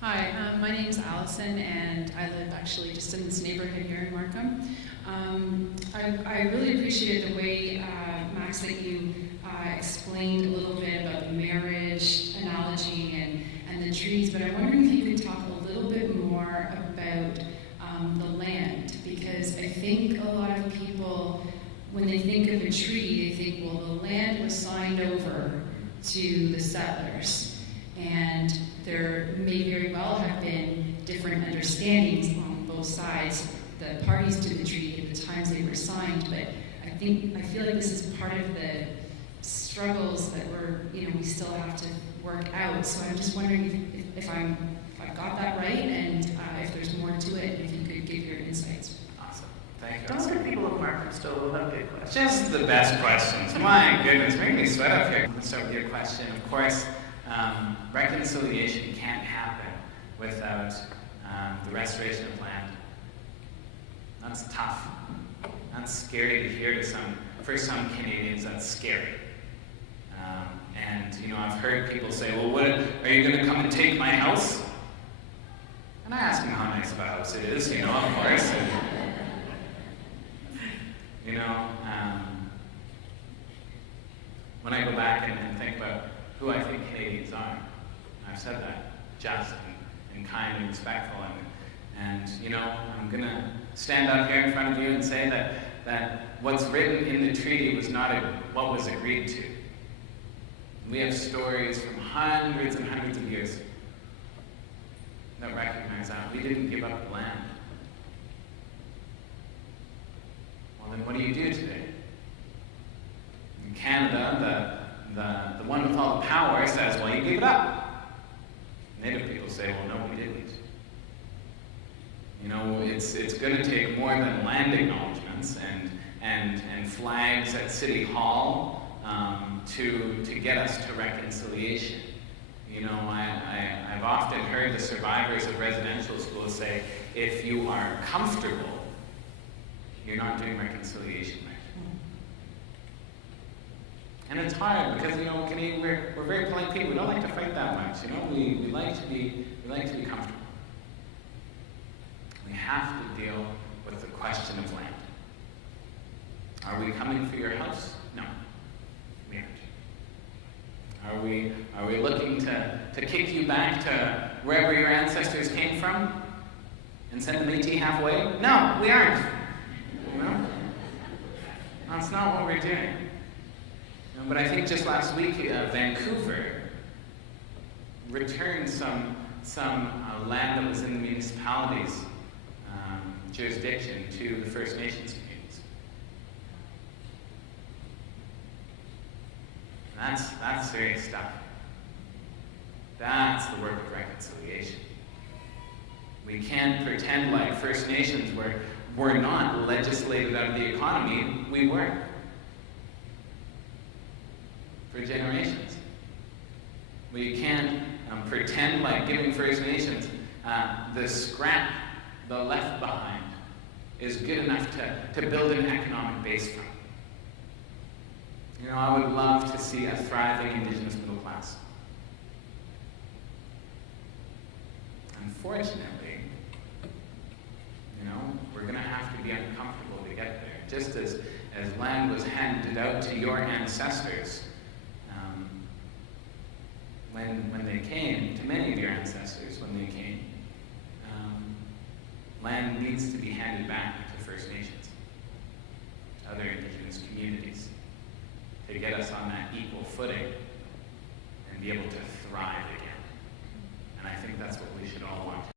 Hi, my name is Allison, and I live actually just in this neighborhood here in Markham. I really appreciated the way, Max, that you explained a little bit about the marriage analogy and the trees, but I'm wondering if you could talk a little bit more about the land, because I think a lot of people, when they think of a tree, they think, well, the land was signed over to the settlers, and there may very well have been different understandings on both sides, the parties to the treaty at the times they were signed, but I feel like this is part of the struggles that we still have to work out. So I'm just wondering if I've got that right, and if there's more to it, if you could give your insights. Awesome. Thank you. Don't the people of Markham-Stouffville have good questions? Just the best questions. My goodness, make me sweat up here. Let's start with your question. Of course, reconciliation can't happen without the restoration of land. That's tough. That's scary to hear for some Canadians, that's scary. And I've heard people say, well, what, are you going to come and take my house? And I ask them how nice of a house it is, of course. When I go back and think about who I think Canadians are, I've said that, just and kind and respectful, and I'm going to stand up here in front of you and say that what's written in the treaty was not what was agreed to. We have stories from hundreds and hundreds of years that recognize that. We didn't give up the land. Well, then what do you do today? In Canada, the one with all the power says, well, you gave it up. Native people say, well, no, we didn't. It's going to take more than land acknowledgements and flags at City Hall to get us to reconciliation. I've often heard the survivors of residential schools say, if you are comfortable, you're not doing reconciliation right. And it's hard because Canadian, we're very polite people. We don't like to fight that much. We like to be comfortable. We have to deal with the question of land. Are we coming for your house? No, we aren't. Are we looking to kick you back to wherever your ancestors came from and send the Métis halfway? No, we aren't. That's not what we're doing. But I think just last week, Vancouver returned some land that was in the municipality's jurisdiction to the First Nations communities. That's serious stuff. That's the work of reconciliation. We can't pretend like First Nations were not legislated out of the economy. We were. For generations. We can't pretend like giving First Nations the scrap, the left behind, is good enough to build an economic base from. I would love to see a thriving Indigenous middle class. Unfortunately, we're going to have to be uncomfortable to get there. Just as land was handed out to your ancestors, when they came, to many of your ancestors when they came, land needs to be handed back to First Nations, to other Indigenous communities, to get us on that equal footing and be able to thrive again. And I think that's what we should all want.